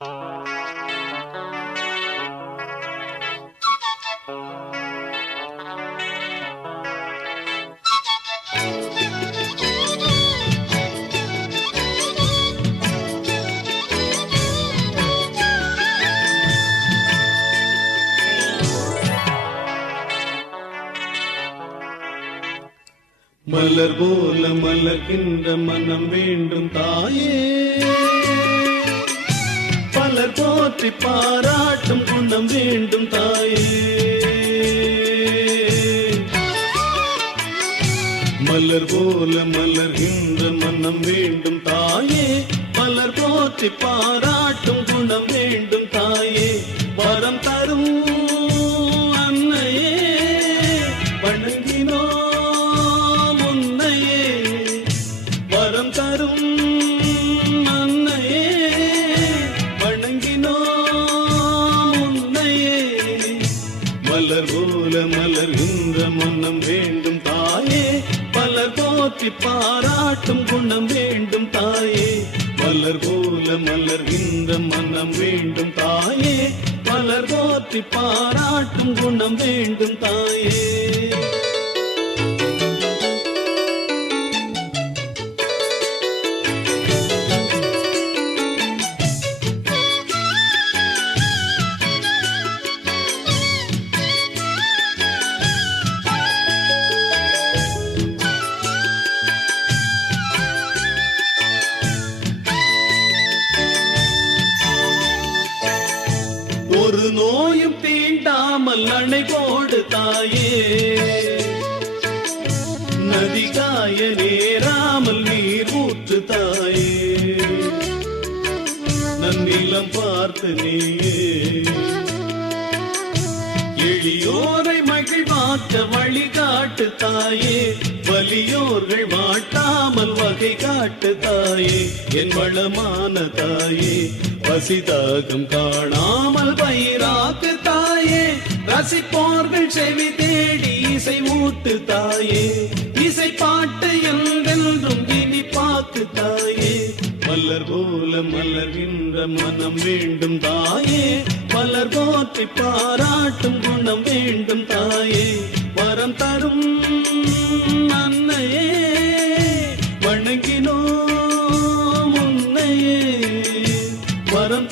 மலர் போல மலர்கின்ற மனம் வேண்டும் தாயே, பலர் போற்றி பாராட்டும் குணம் வேண்டும் தாயே. மலர் போல மலர்கின்ற மனம் வேண்டும் தாயே, பலர் போற்றி பாராட்டும் குணம் வேண்டும் தாயே. வரம் தரும் அன்னையே வணங்கினோ மலர் போல மலர்கின்ற மனம் வேண்டும் தாயே, பலர் போற்றி பாராட்டும் குணம் வேண்டும் தாயே. மலர் போல மலர்கின்ற மனம் வேண்டும் தாயே, பலர் போற்றி பாராட்டும் குணம் வேண்டும் தாயே. ஒரு நோயும் தீண்டாமல் அணை போடு தாயே, நதி காய நேராமல் நீர் ஊற்று தாயே. நன்னிலம் பார்த்து நீயே எளியோரை மகிழ்வாக்க வழிகாட்டு தாயே, வலியோர்கள் வாட்டாமல் வகை காட்டு தாயே. என் வளமான தாயே, பசிதாகம் காணாமல் பயிராக்கு தாயே, ரசிப்போர்கள் செவி தேடி இசை ஊட்டு தாயே. இசை பாட்டு என்றென்றும் இனி பாக்கு தாயே. மலர் போல மலர்கின்ற மனம் வேண்டும் தாயே, மலர் போற்றி பாராட்டும் குணம் வேண்டும் தாயே. வரம் தரும் அன்னையே வணங்கினோ முன்னையே, வரம்